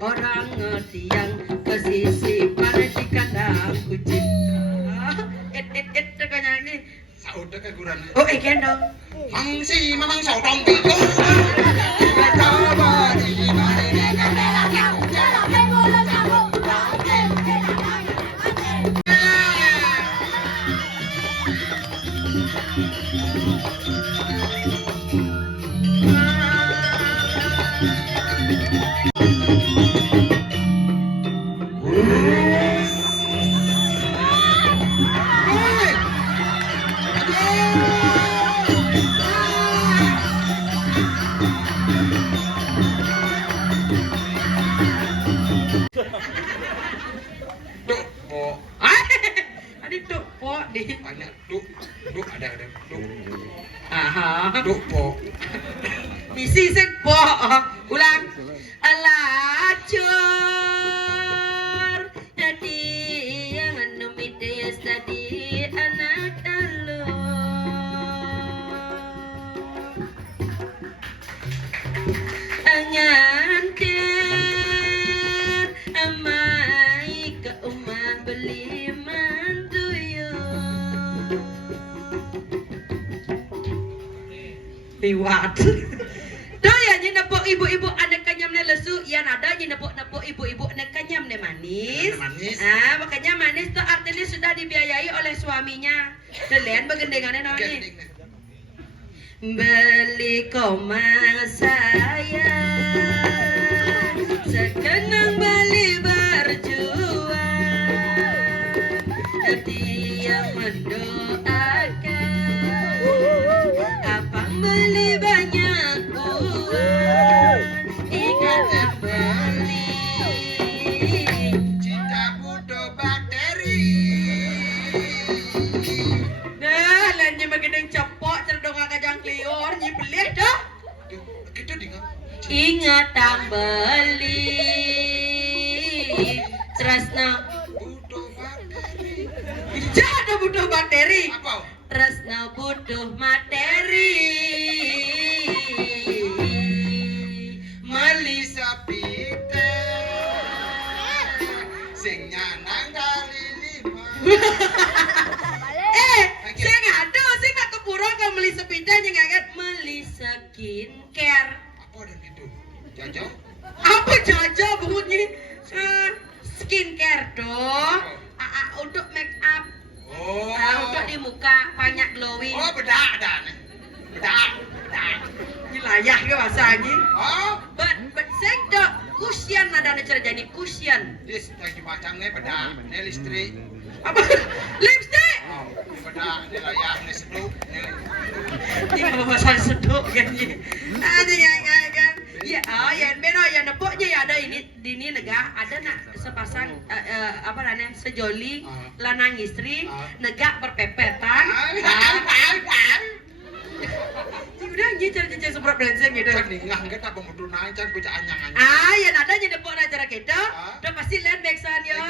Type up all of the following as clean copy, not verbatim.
orang tiang kesisipan di kandang kucing. Kanya ini. Sauda keguran. Oh, ikan dong. Mangsi mamang sautong tigo. Banyak duk ada duk. Aha. Duk po. Misi sen po. Ulang. Alacur. Jadi yang numides tadi anak alo. Nganter amai ke umah beli mantuyo. Liwat. Daya nyinepok ibu-ibu anak kanyamnya lesu, yang ada nyinepok ibu-ibu anak kanyamnya manis. Ah, makanya manis tuh artinya sudah dibiayai oleh suaminya. Kalian begendengannya namanya. Beli komang saya, sekenang beli berjuang. Dia mendoakan, abang beli banyak uang. Ingat beli Cinta butuh bakteri. nah, lanjut makin cepok cerdong kajang klior nyi belih dah. Kita dengar. Ingat ang beli Tresna Butuh bakteri. Jangan butuh bakteri. Apa? Tresna butuh materi. Melisa pite. Sing nyanang kali 5. Saya nggak ada, saya nggak kepura kalau beli sepeda nyengagat beli skincare. Apa dan gitu? Jajo? Apa jaja bunyi? Skincare dong. Untuk make up. Oh. Untuk di muka banyak glowing. Oh, bedak dah nih. Bedak. Ini layak ke bahasanya. Oh, But saya dok kusian ada cara jadi kusian. dis lagi macam ni bedak. Ni listrik. Apa? Lipstick? Oh, ni bedak ni layak ni seduk ni. Ini apa pasal seduk kan ni? Ada yang kan? Ya, yang beno yang nepoknya ya ada ini di ini negak ada nak sepasang apa namanya sejoli lanang istri negak berpepetan. Udah ini cara-cara semprot bensin gitu. Kan ningah kita pemudu naik kan kucak anyang-anyang. Yang ada yang nepok acara kita, udah pasti land backsan ya.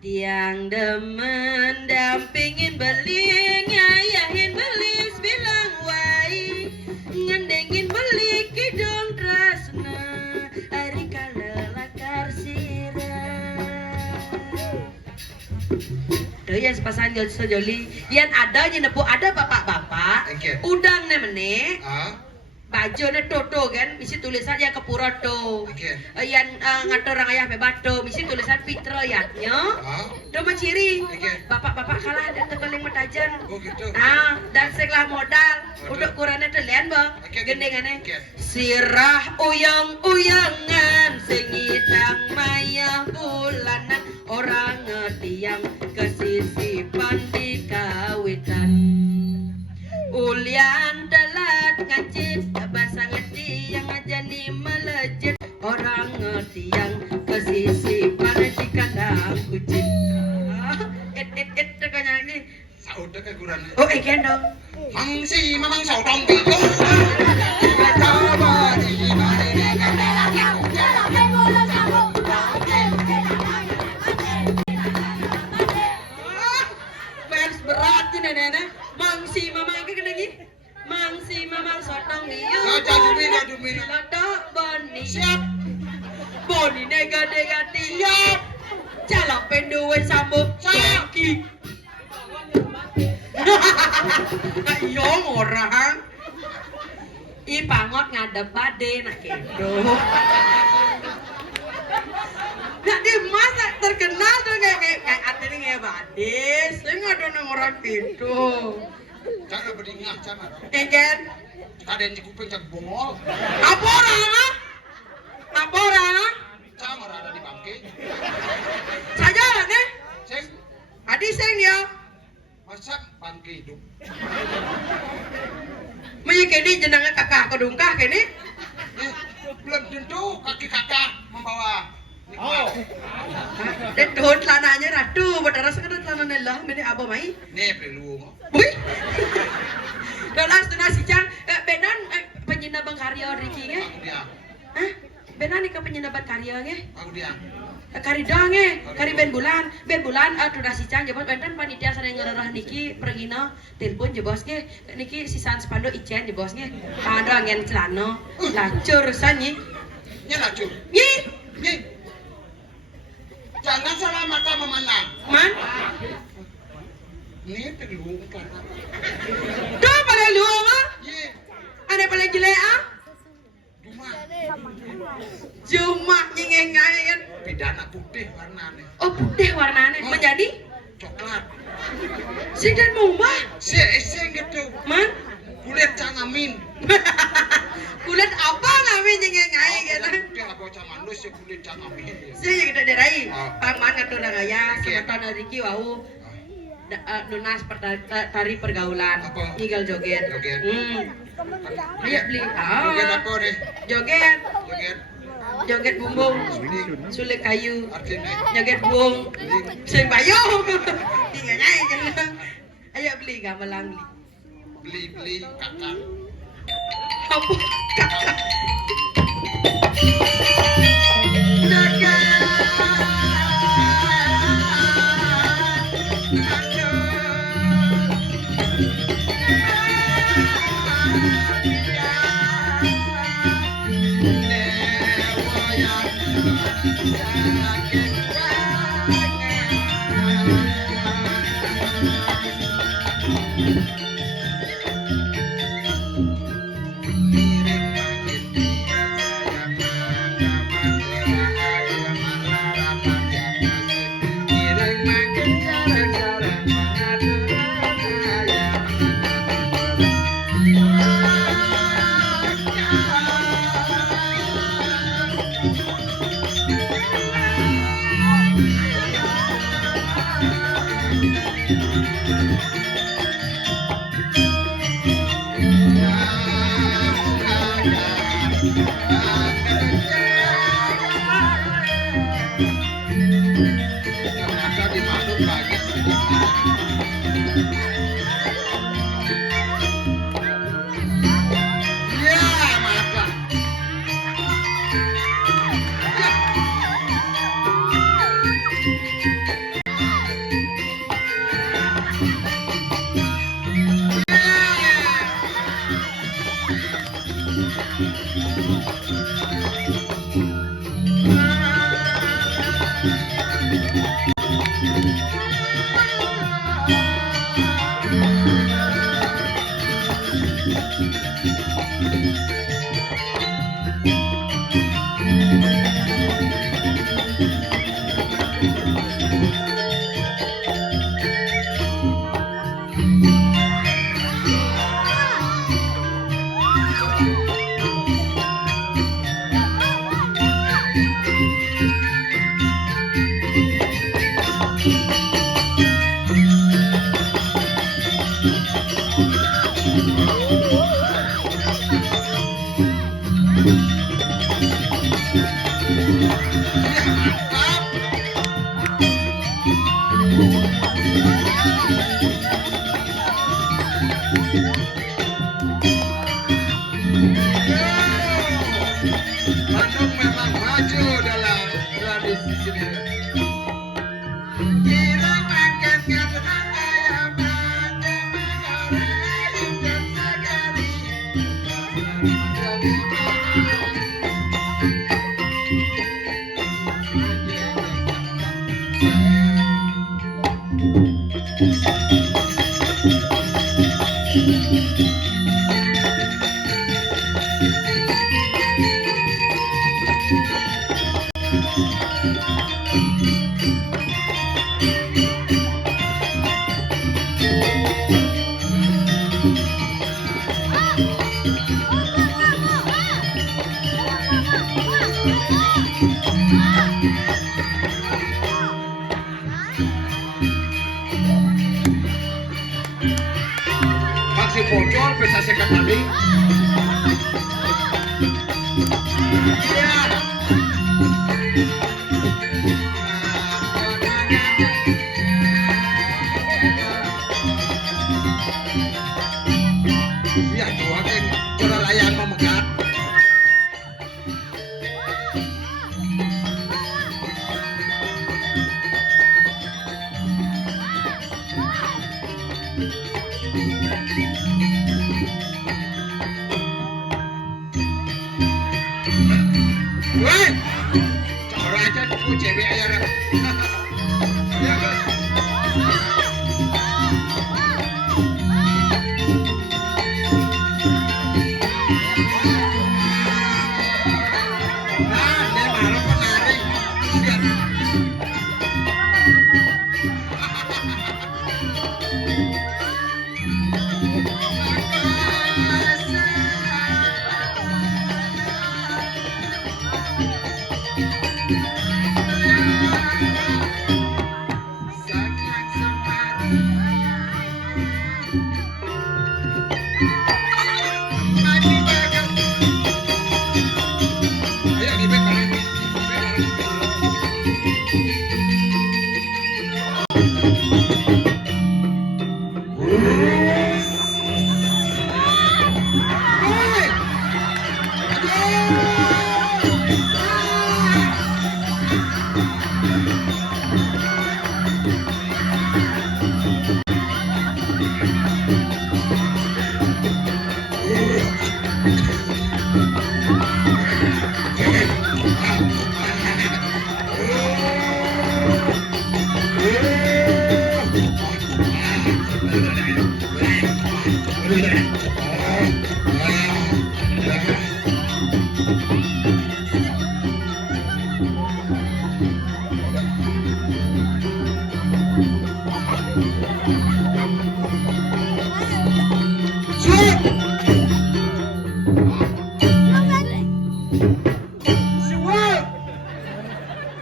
Tiang demen dampingin beli ngayahin beli bilang wai ngendengin beli kidong trasna ari kalelakar sirah. Doyan sepasang sejoli yang ada yang nepuk ada bapak-bapak udang nemene baju ne toto kan misi tulisan yang kepura to yang ngatur orang ayah bebato misi tulisan fitra yatnya do menciri bapak-bapak kalah ada tekeling metajan dan seklah modal udah kurangnya telian bang gendengane sirah uyang-uyangan sengitang maya bulanan orang ngetiang kesisipan di kawitan ulian telat ngacit bahasa ngerti yang ngajani melejit orang ngerti yang kesisipan di kandang kucing. Kanya ini. Sauda keguran. Oh, ikan dong. Mangsi mamang sautong tigo. Fans berat ni nenek. Mangsi mama ke kena lagi? Mangsi mama sotong biu. Jadu mina. Lotok boni. Siap. Bo Ni nega-nega tiap. Jalak penduwe sambut saki. Ayo orang. Ipangot ngadep bade nak kendo. Nak di masa terkenal tuh kayak artinya kayak bade. Saya nggak ada orang itu. Cara berdingah cara. Eken. Ada yang kuping cak bongol. Apa orang? Apa orang? Sama ada di bangke. Saja lah nih. Sing Adi sing dia. masak bangke hidup. Maya kini jenangnya kakak kedungkah kini. Belum tentu kaki kakak membawa. Oh. Dan tuhun celananya ratu, berdarah sekedar celana nelah, ini apa mai? Nih perlu. Wih. Dolas tunas sicang, benan penyinabang karya Riki nge? Aku dia. Hah? Benan nih ke penyinaban karya nge? Aku dia. Kari dong kari ben bulan tunas sicang jebos benten panitia sana ngerarah niki pergina telepon jebos nge, niki sisaan spando icen jebos nge, pando angin celana, lacur sanyi. Nya lacur. Nyi. Nih. Jangan salah mata memandang. Man? Nih perlu kan. Tuh pada lu ah? Ye, Ada pada jelek ah? cuma Cuma nyengengay kan? pidana putih warnanya. Oh putih warnanya menjadi Coklat. sing dan mumah Sing gitu. man Kulit cangamin. kulit apa ngamin nyengengay gitu Dia apa camandus ya kulit cangamin. sing yang kita derai Oh. paman ngatur raya Oke. semeton Riki wau lunas tari pergaulan Apa? tinggal joget Joget. ayo beli Joget apa deh? joget Joget. joget bumbung Ini sulit kayu artinya joget buung sing payung tinggal nyanyi jangan ayo beli gamelan beli beli kakak. apa kakak Ternyata di Bandung banyak sedikit. Ya, maafkan. Bandung memang maju dalam tradisi seni. Kirang angkatnya saya pada menara yang segari. Paksi bocor bisa sekat tadi. Iya. Iya, dua kan cara layang memegat. Woi, cara aja tuh cewek aja. Ya guys. Nah, dia malah penari. Lihat. Ayo di back balik.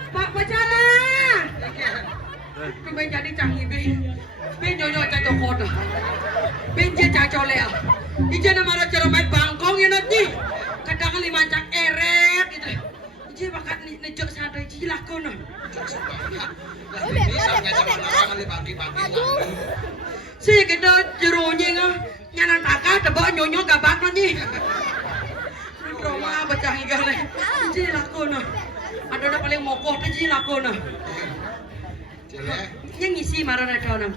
Pak Pacala. Kembali jadi canggih be. Be nyonya caco kodo. Benje caco lea. Ije na mara cara main bangkong ya nanti. Kadang lima cak eret gitu. Ije bakat nejok satu ije lakono. Si kita jeronya ngah nyanan taka tebak nyonyo gabak nanti. Roma bacah ikan le. Ije lakono. Ada na paling mokoh tu ije lakono. Yang ngisi marah ada orang.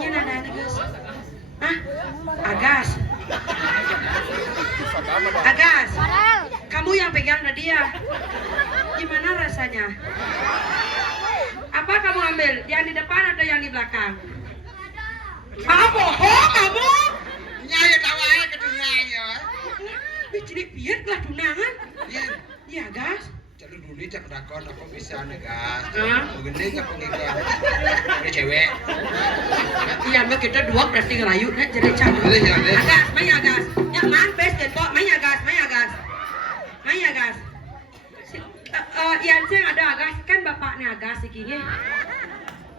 Yang ada guys. Hah? Agas. Agas. Kamu yang pegang dia. Gimana rasanya? Apa kamu ambil? Yang di depan atau yang di belakang? Kamu? Oh, kamu? Nyaya tawa aja kedungannya. Jadi biar kelah tunangan. Iya, Gas. Jadi dulu cak dakon aku bisa nih gas. Hah? Begini cak pengikut. Ini cewek. Iya, mbak kita dua berarti ngerayu nih jadi candu. Boleh, ya, boleh. Agas, main Agas. Ya, mampes kan kok, main Agas, main Agas. Main Agas. Yang sih ada Agas kan bapaknya Agas sih kini.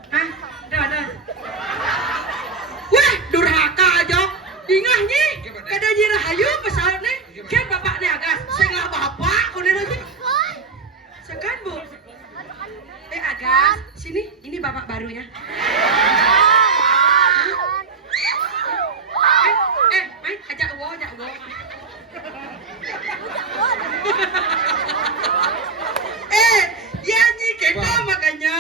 Hah? Ada. Wah, durhaka aja. Ingahnya, kada jira hayu pesawat nih. Kan bapaknya Agas, saya nggak bapak, kau nih lagi. Sekan bu. Agas, sini, ini bapak barunya. Main, ajak gua. Ya nyi kita makanya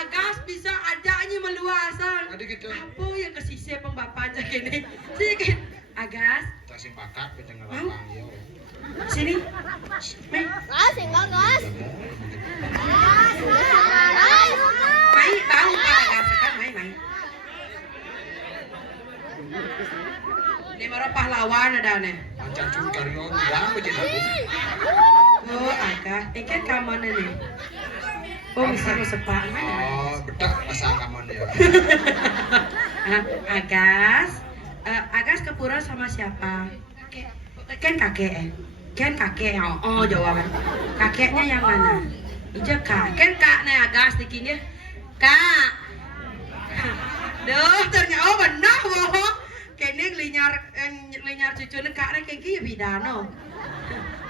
Agas bisa ajaknya meluasan. Ada gitu. Apa yang kesisih peng bapak aja gini? Sini Agas. Tasing bakat kita ngelapang yo. Sini. Main. Gas, enggak gas. Agan ada nih. Macam cuma karyo bilang macam aku. Oh, Agan. Ikan kamane nih. Oh, bisa sepak. Oh, betul pasal kamu ya. Agas ke pura sama siapa? Kan kakek. Kan kakek. Oh, jawaban. Kakeknya yang mana? Ija kak. Kan kak nih Agas dikinya. Kak. Duh, ternyata oh benar bohong. Kayaknya linyar cucunya kak nih kayak gini bidano.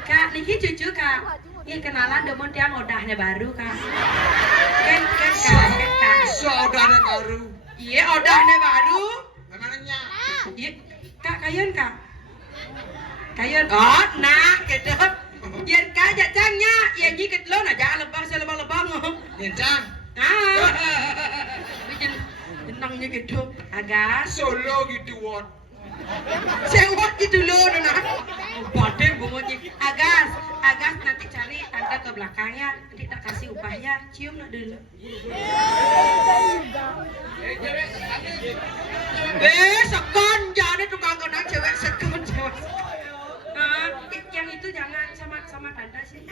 Kak, niki cucu kak. Ini kenalan demun tiang odahnya baru kak. Kan kak. So odahnya baru. Iya odahnya baru. Namanya. Iya kak kayon kak. Kayon. Oh nah gitu. Yan kak jacangnya. Yan jiket lo nah jangan lebang. Yencang. Bikin jenangnya gitu. Agak. Solo gitu what. Sewot gitu loh nah. Badai bunganya. Agas nanti cari tante ke belakangnya. Nanti tak kasih upahnya. Cium nak dulu. Sekon jangan tukang kenal cewek sekon. Yang itu jangan sama tante sih.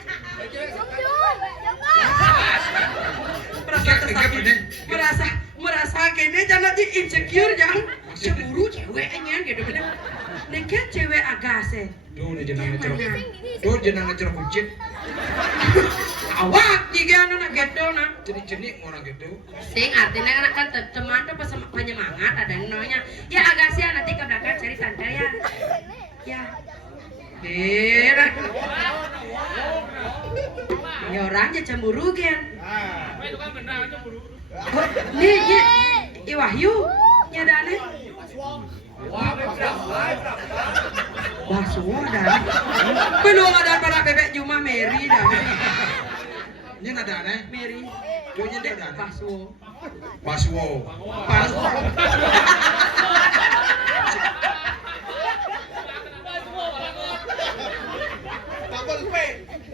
Merasa kayaknya jangan di insecure jangan cemburu ceweknya gitu bener. Nekat cewek Agas Duh, ini jenang cerok kucing. Awak jika anak gitu nah. Jenik orang gitu. Sing artinya anak kan teman tuh pas penyemangat ada yang namanya ya Agas ya nanti ke belakang cari tante ya. Ya. Ya orangnya cemburu kan. Nih, Wahyu nyadane. Basuh dah. Belum ada para bebek Juma Mary dah. Ini ada aneh. Mary. Doanya dia ada. Basuh. Basuh.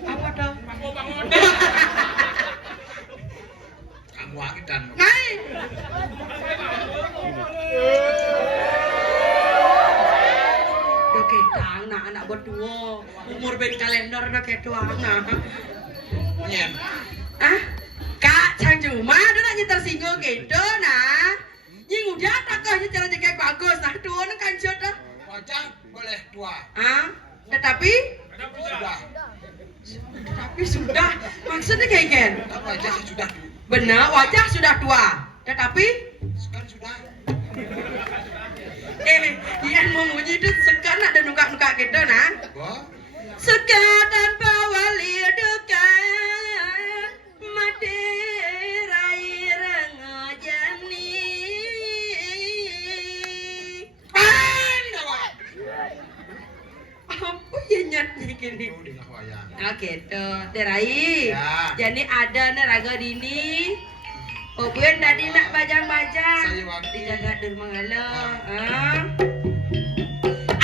Apa tuh? Kamu akitan. Naik. Oke, anak berdua umur ben kalender udah kayak doang nah. Nyen. Kak Cang Juma ada nanya tersinggung gitu nah. Nying udah tak kah ini cara jaga bagus nah tuh kan jodoh. Wajah boleh tua. Tetapi sudah maksudnya kayak kan? Wajah sudah. Benar wajah sudah tua. Tetapi Sekarang sudah. Ian memuji itu sekan ada nuka-nuka gitu nah. Sekatan bawali dukan mati rai rengojani. Apa ya nyatnya gini? Oke tuh, terai. Jadi ada neraga dini. Obuen tadi nak bajang-bajang. Dijaga dur mengalo.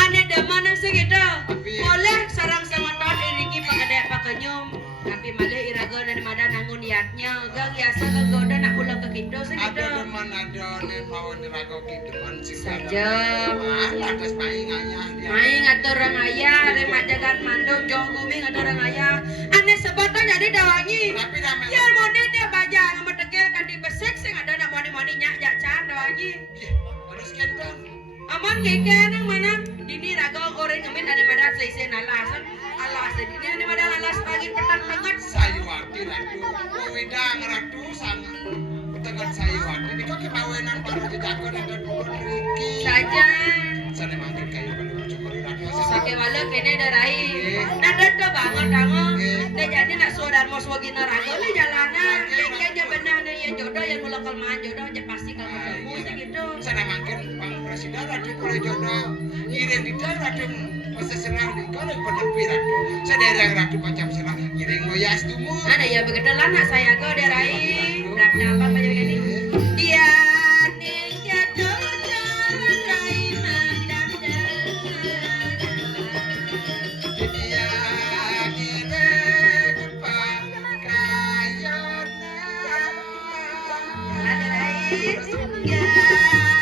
Ane deman yang segitu. Boleh sarang sama tahun iriki pakadek pakanyum. Tapi malah iraga dan mada nangun niatnya. Gang yasa kegoda nak pulang ke kita segitu. Ada deman ada nen mau niraga gitu deman saja. Atas main ayah dia. Main atau orang ayah, remak jagat mandung, jauh guming atau orang ayah. Ane sebatang jadi dawangi. Ya model dia bajang, sama tegel kan dibesek sing ada nak moni nyak jacan dawangi. Terus kentong. Aman keke nang mana? Dini raga goreng ngemin ada pada selesai nalasan. Alas dini ada pada alas pagi petang tengat. Sayuwati ratu, wedang ratu sangat. Tengat sayuwati ini kok kebawenan baru dijaga dengan Riki. Saja. Sana mangkin kayu kalau cukuri ratu. Sake wala kene darai. Nada to banget tango. Nek jadi nak saudar mos wagi naraga ni jalanan. Keke nya benar nih ya jodoh yang mulai kelemahan jodoh aja pasti kalau ketemu segitu. Sana mangkin Bang Presiden ratu kalau jodoh. Iring di dalam ratu masa serang di kalau penepi ratu. Sederek ratu macam serang iring ngoyas tumu. Ada ya begitu lah nak saya ke darai. Berapa apa macam ini? Dia Yeah.